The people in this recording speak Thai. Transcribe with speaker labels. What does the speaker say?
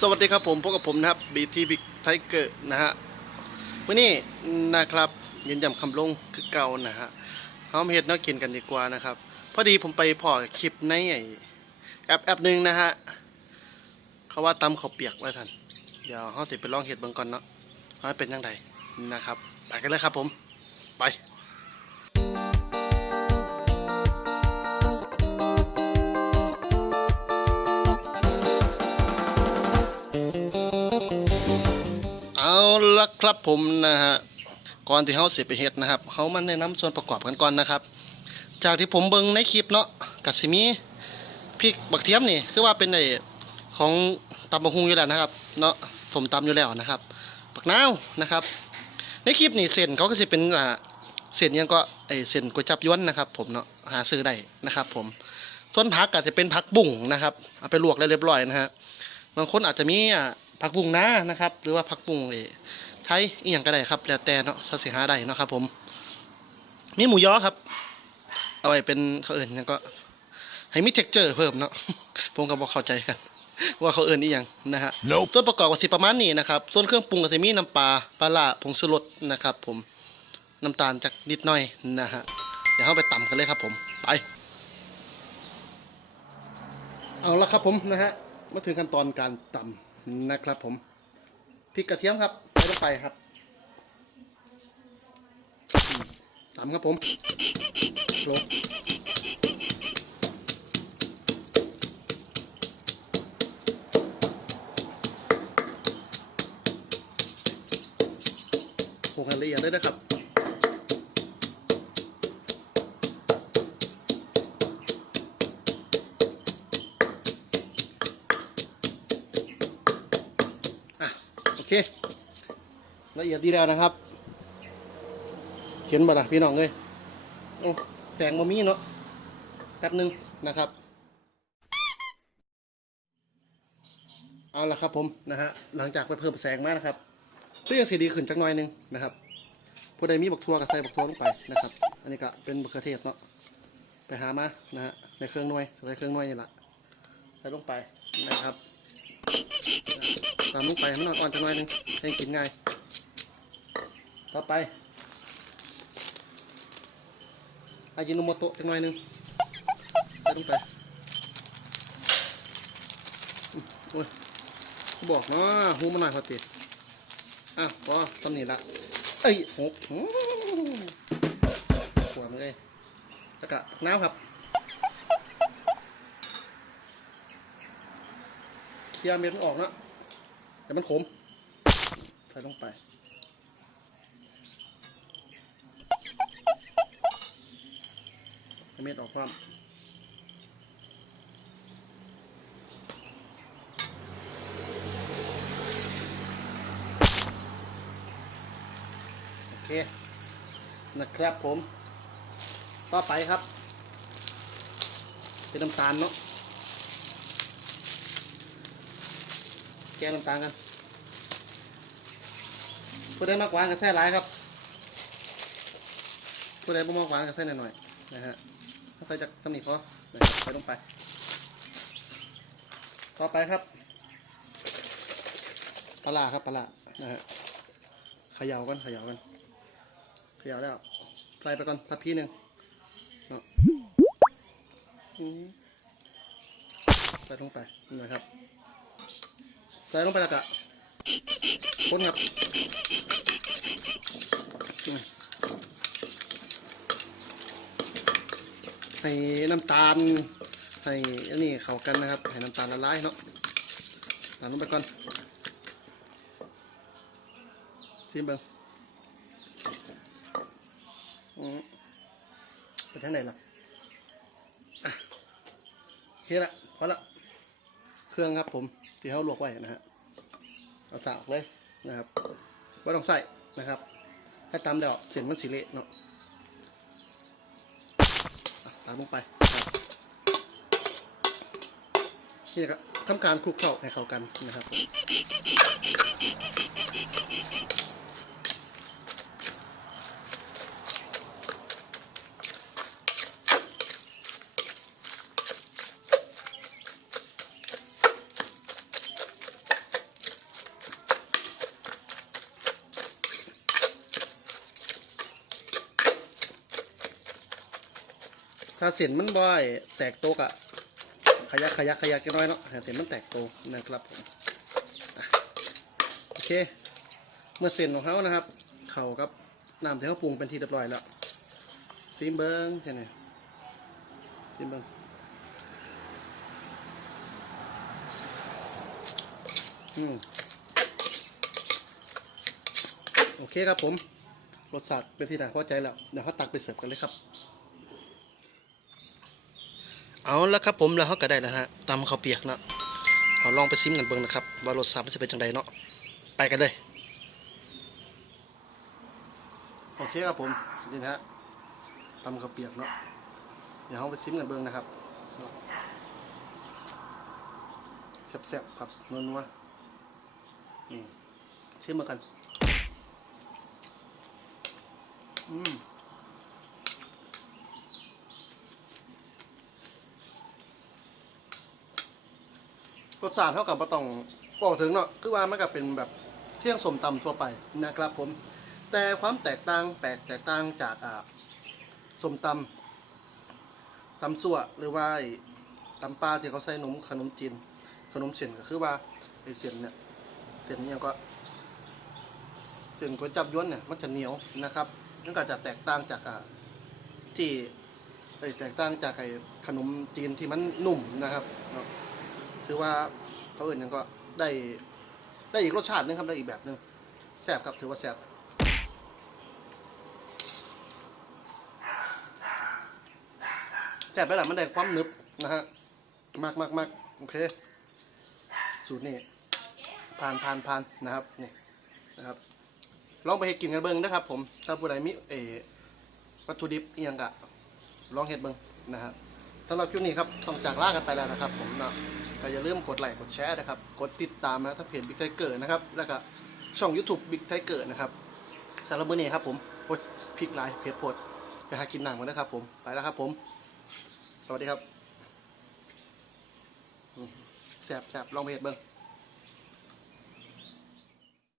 Speaker 1: สวัสดีครับผมพบกับผมนะครับบีทีบิ๊กไทเกอร์นะฮะวันนี้นะครับยืนยำคำลงคือเก่านะฮะเขามเฮ็ดแนวกินกันดีกว่านะครับ พอดีผมไปพอคลิปในไอแอปแอปหนึ่งนะฮะเขาว่าตำข้าเปียกไว้ทันเดี๋ยวเขาสิไปลองเฮ็ดเบิ่งก่อนเนาะว่าเป็นยังไงนะครับไปกันเลยครับผมไป ครับผมนะฮะก่อนที่เขาเสียไปเฮ็ดนะครับเขามันแนะนำส่วนประกอบกันก่อนนะครับ จากที่ผมเบิ่งในคลิปเนาะกับสิมีพริกบักเทียมนี่คือว่าเป็นไอของตำบักฮุงอยู่แล้วนะครับ เนาะสมตำอยู่แล้วนะครับบักนาวนะครับ ในคลิปนี่เส้นเขาก็จะเป็นอ่าเส้นยังก็ไอเส้นก๋วยจับยวนนะครับ ผมเนาะหาซื้อได้นะครับ ผมส่วนผักก็จะเป็นผักบุ้งนะครับเอาไปลวกแล้วเรียบร้อยนะฮะบางคนอาจจะมีอ่าผักบุ้งนานะครับ หรือว่าผักบุ้งเอ ไทยอีหยังก็ได้ครับ แล้วแต่เนาะสักสิหาได้เนาะครับ ผม มีหมูยอครับ เอาไว้เป็นเขาเอื่นหยังก็ให้มีเท็กเจอร์เพิ่มเนาะผมก็บอกเข้าใจกัน ว่าเขาเอื่นอีหยังนะฮะ
Speaker 2: Nope.
Speaker 1: ส่วนประกอบก็สิประมาณนี้นะครับ ส่วนเครื่องปรุงก็จะมีน้ำปลาปลาล่าผงชูรสนะครับ ผมน้ำตาลจากนิดหน่อยนะฮะเดี๋ยวเราไปตำกันเลยครับ ผมไปเอาละครับผมนะฮะมาถึงขั้นตอนการตำนะครับผมพริกกระเทียมครับใส่ ลงไปครับอืมตำครับผมโลโขลกละเอียดเลยนะครับอะโอเค ละเอียดดีแล้วนะครับ เขียนบ่ละพี่น้องเลยแสงบ่มีเนาะแป๊บหนึงนะครับ เอาละครับผมนะฮะหลังจากไปเพิ่มแสงมานะครับก็ยังสีดีขึ้นจักหน่อยหนึงนะครับผู้ใดมีบักทัวก็ใส่บักทัวลงไปนะครับ อันนี้ก็เป็นบักเทศเนาะไปหามานะฮะในเครื่องน่วยใส่เครื่องน่วยนี่แหละใส่ลงไปนะครับตามลงไปให้มันอ่อนจังหน่อยหนึงให้กินง่าย ต่อไปอายิโนโมโตะจังหน่อยหนึงใส่ลงไปโอ้ยบอกเนาะหูมันหน่อยพอติอะพอตำหนิละเอ้ยหกหัวมันเลยแล้วก็น้ำครับเคลียร์เม็ดมันออกเนะแต่มันขมใส่ลงไป ให้ เม็ดออกความโอเค นะครับผม ต่อไปครับเป็นน้ำตาลเนาะแกงน้ำตาลกันผู้ใดมากหวานก็ใส่หลายครับผู้ใดบ่มากหวานก็ใส่หน่อยๆนะฮะ ถ้าใส่จากสำนีพอใส่ลงไป ต่อไปครับปลาครับปลานะฮะขย่ากันขย่ากันขย่าแล้วใส่ไปก่อนทัพพีหนึ่งเนาะใส่ลงไปนะครับ ใส่ลงไปแล้วก็คนครับอืม ให้น้ำตาลให้อันนี้เข้ากันนะครับ ให้น้ำตาลละลายเนาะตามลงไปก่อนชิมเบิ้งอืมไปทางไหนล่ะโอเคละพอละเครื่องครับผมที่เขาลวกไว้นะฮะเอาสากเลยนะครับว่ต้องใส่นะครับให้ตามเดี๋ยวเสียงมันสีเละเนาะ ตามลงไปนี่นะครับทำการคลุกเข้าให้เข้ากันนะครับผม ถ้าเส้นมันบ่อยแตกโตกอะขยักขยักขยักกันน้อยเนาะเส้นมันแตกโตนะครับผมโอเค เมื่อเส้นของเขานะครับ เข้ากับน้ำที่เขาปรุงเป็นที่เรียบร้อยแล้วซีมเบิงแค่นี้ซีมเบิงอืมโอเคครับผมรสชาติเป็นที่น่าพอใจแล้วเดี๋ยวเขาตักไปเสิร์ฟกันเลยครับ เอาละครับผมแล้วเขาก็ได้แล้วฮะตำข้าวเปียกเนาะเอาลองไปซิมกันเบิ่งนะครับ ว่ารสชาติมันจะเป็นจังไดเนาะไปกันเลย โอเคครับผมนี่ฮะตำข้าวเปียกเนาะเดี๋ยวเราไปซิมกันเบิ่งนะครับเนาะแซ่บๆครับนัวๆนี่ชิมมากัน อืม รสชาติเท่ากับมาต้องบอกถึงเนาะคือว่ามันก็เป็นแบบเที่ยงสมตำทั่วไปนะครับผม แต่ความแตกต่างแปลกแตกต่างจากอ่าสมตำตำสั่วหรือว่าไอ้ตำปลาที่เขาใส่ขนมขนมจีนขนมเส้นก็คือว่าไอเส้นเนี่ยเส้นเนี้ก็เส้นก๋วยจับยวนเนี่ยมันจะเหนียวนะครับนั่นก็จะแตกต่างจากอ่าที่แตกต่างจากไอขนมจีนที่มันนุ่มนะครับเนาะ ถือว่าเขาอื่นยังก็ได้ได้อีกรสชาตินึงครับได้อีกแบบนึงแซ่บครับถือว่าแซ่บแซ่บไปหละมันได้ความหนึบนะฮะมากมากมากโอเค สูตรนี้ผ่านผ่านผ่านนะครับนี่นะครับลองไปเฮ็ดกินกันเบิ้งนะครับ ผมถ้าผู้ใดมีเอวัตถุดิบเอียงกะลองเฮ็ดเบิ้งนะครับสำหรับคลิปนี้ครับต้องจากลากันไปแล้วนะครับ ผมเนาะ ก็อย่าลืมกดไลค์กดแชร์นะครับ กดติดตามนะทั้งเพจบิ๊กไทเกอร์นะครับ แล้วก็ช่อง YouTube Big Tiger นะครับสารบมื้อนี้ครับผมโอ้ยพริกหลายเพจโพดไปหากินหนังกันนะครับผม ไปแล้วครับผม สวัสดีครับแสบแสบลองเพจเบิ้ง